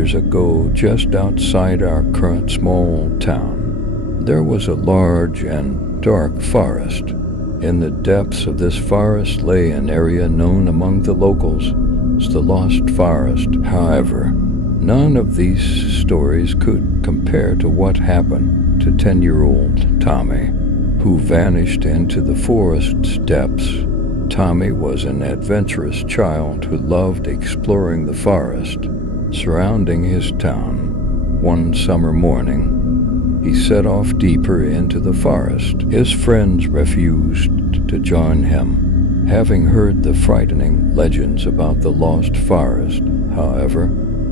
years ago, just outside our current small town, there was a large and dark forest. In the depths of this forest lay an area known among the locals as the Lost Forest. However, none of these stories could compare to what happened to 10-year-old Tommy, who vanished into the forest's depths. Tommy was an adventurous child who loved exploring the forest surrounding his town. One summer morning, he set off deeper into the forest. His friends refused to join him, having heard the frightening legends about the lost forest. However,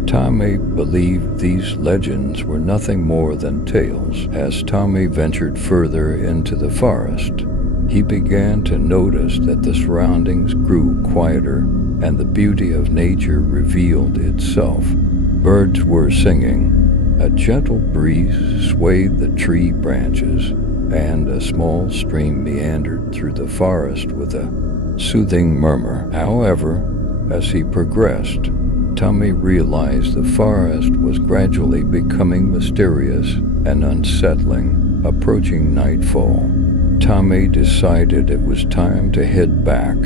Tommy believed these legends were nothing more than tales. As Tommy ventured further into the forest, he began to notice that the surroundings grew quieter and the beauty of nature revealed itself. Birds were singing, a gentle breeze swayed the tree branches, and a small stream meandered through the forest with a soothing murmur. However, as he progressed, Tommy realized the forest was gradually becoming mysterious and unsettling. Approaching nightfall, Tommy decided it was time to head back,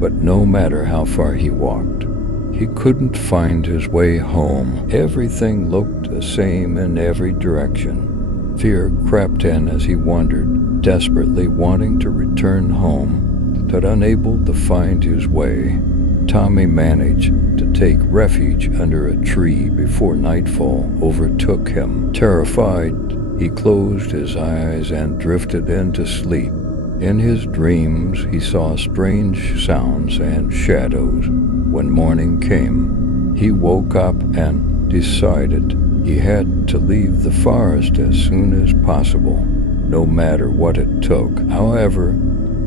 but no matter how far he walked, he couldn't find his way home. Everything looked the same in every direction. Fear crept in as he wandered, desperately wanting to return home, but unable to find his way. Tommy managed to take refuge under a tree before nightfall overtook him. Terrified, he closed his eyes and drifted into sleep. In his dreams, he saw strange sounds and shadows. When morning came, he woke up and decided he had to leave the forest as soon as possible, no matter what it took. However,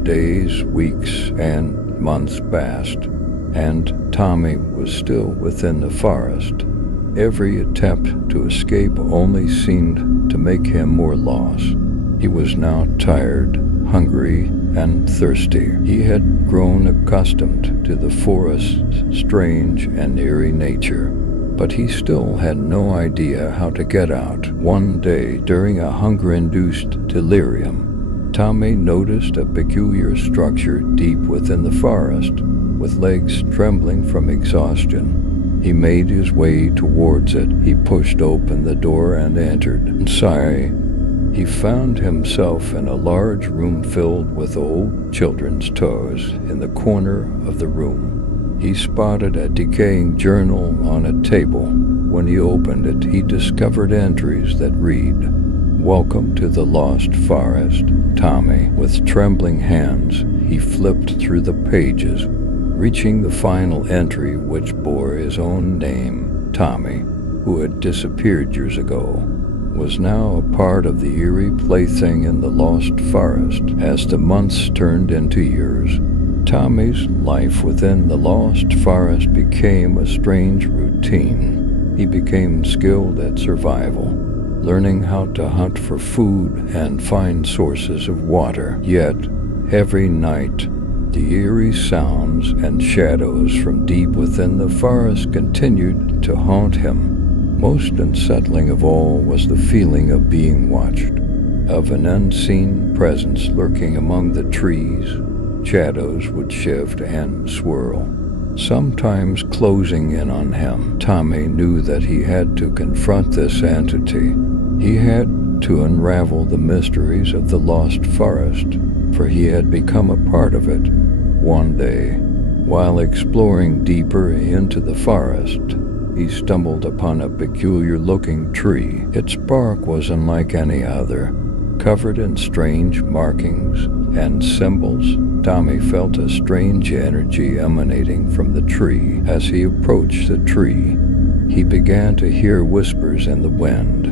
days, weeks, and months passed, and Tommy was still within the forest. Every attempt to escape only seemed to make him more lost. He was now tired, hungry, and thirsty. He had grown accustomed to the forest's strange and eerie nature, but he still had no idea how to get out. One day, during a hunger-induced delirium, Tommy noticed a peculiar structure deep within the forest, with legs trembling from exhaustion. He made his way towards it. He pushed open the door and entered. Inside, he found himself in a large room filled with old children's toys. In the corner of the room, he spotted a decaying journal on a table. When he opened it, he discovered entries that read, "Welcome to the Lost Forest, Tommy." With trembling hands, he flipped through the pages, reaching the final entry, which bore his own name. Tommy, who had disappeared years ago, was now a part of the eerie plaything in the Lost Forest. As the months turned into years, Tommy's life within the Lost Forest became a strange routine. He became skilled at survival, learning how to hunt for food and find sources of water. Yet, every night, the eerie sounds and shadows from deep within the forest continued to haunt him. Most unsettling of all was the feeling of being watched, of an unseen presence lurking among the trees. Shadows would shift and swirl, sometimes closing in on him. Tommy knew that he had to confront this entity. He had to unravel the mysteries of the Lost Forest, for he had become a part of it. One day, while exploring deeper into the forest, he stumbled upon a peculiar-looking tree. Its bark was unlike any other, covered in strange markings and symbols. Tommy felt a strange energy emanating from the tree. As he approached the tree, he began to hear whispers in the wind.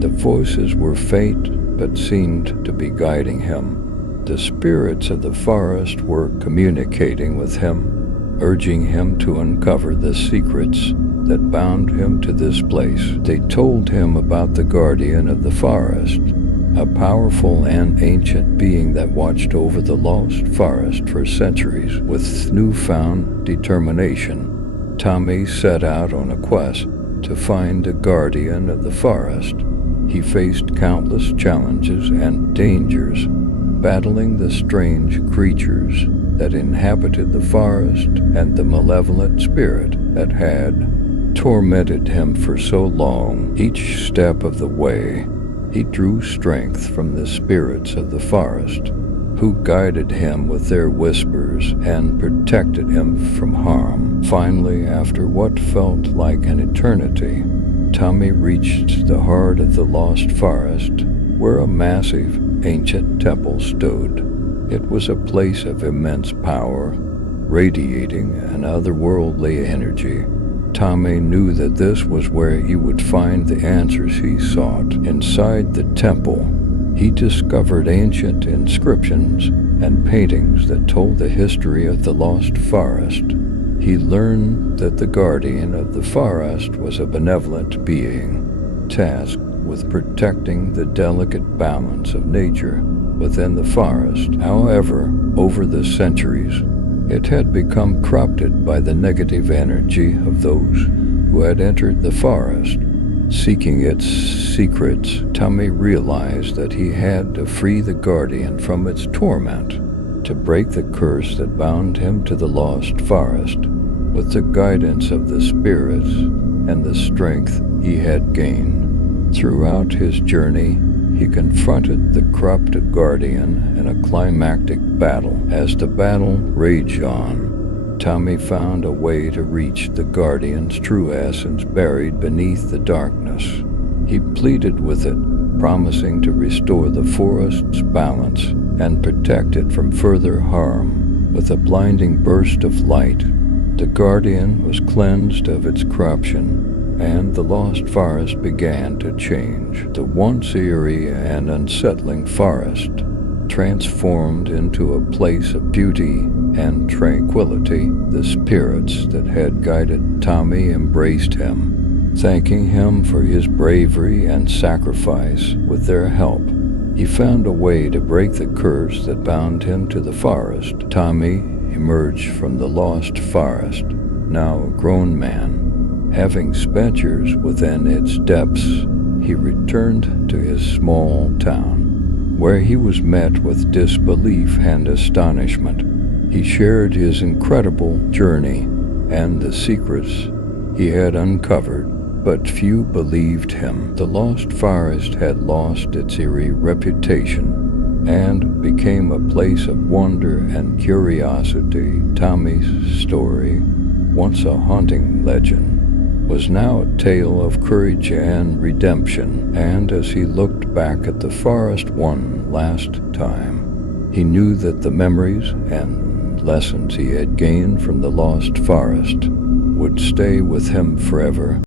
The voices were faint, but seemed to be guiding him. The spirits of the forest were communicating with him, urging him to uncover the secrets that bound him to this place. They told him about the guardian of the forest, a powerful and ancient being that watched over the Lost Forest for centuries. With newfound determination, Tommy set out on a quest To find a guardian of the forest, he faced countless challenges and dangers, battling the strange creatures that inhabited the forest and the malevolent spirit that had tormented him for so long. Each step of the way, he drew strength from the spirits of the forest, who guided him with their whispers and protected him from harm. Finally, after what felt like an eternity, Tommy reached the heart of the lost forest, where a massive, ancient temple stood. It was a place of immense power, radiating an otherworldly energy. Tommy knew that this was where he would find the answers he sought. Inside the temple, he discovered ancient inscriptions and paintings that told the history of the lost forest. He learned that the guardian of the forest was a benevolent being, tasked with protecting the delicate balance of nature within the forest. However, over the centuries, it had become corrupted by the negative energy of those who had entered the forest. Seeking its secrets, Tommy realized that he had to free the guardian from its torment, to break the curse that bound him to the lost forest. With the guidance of the spirits and the strength he had gained throughout his journey, he confronted the corrupted guardian in a climactic battle. As the battle raged on, Tommy found a way to reach the guardian's true essence buried beneath the darkness. He pleaded with it, promising to restore the forest's balance and protect it from further harm. With a blinding burst of light, the guardian was cleansed of its corruption, and the lost forest began to change. The once eerie and unsettling forest transformed into a place of beauty and tranquility. The spirits that had guided Tommy embraced him, thanking him for his bravery and sacrifice. With their help, he found a way to break the curse that bound him to the forest. Tommy emerged from the lost forest, now a grown man. Having spent years within its depths, he returned to his small town, where he was met with disbelief and astonishment. He shared his incredible journey and the secrets he had uncovered, but few believed him. The lost forest had lost its eerie reputation and became a place of wonder and curiosity. Tommy's story, once a haunting legend, was now a tale of courage and redemption. And as he looked back at the forest one last time, he knew that the memories and lessons he had gained from the lost forest would stay with him forever.